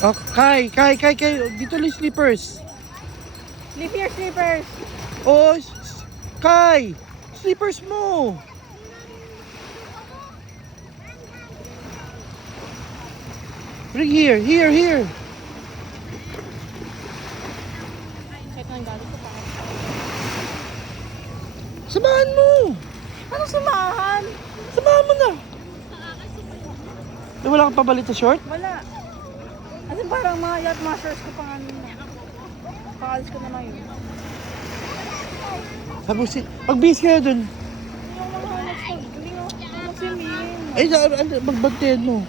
Oh, Kai. Dito lang yung slippers. Leave your slippers. Oh, Kai! Slippers mo! Bring here. Kahit nang galit ko pa. Samahan mo! Anong samahan? Samahan mo na! Wala kang pabalit sa short? Wala. Kasi parang mga yacht masters ko pang ano na. Pakalis ko na lang yun. Tapos, pag-base kayo dun. Yung mga hindi nga swimming. Ay, magbantayan mo.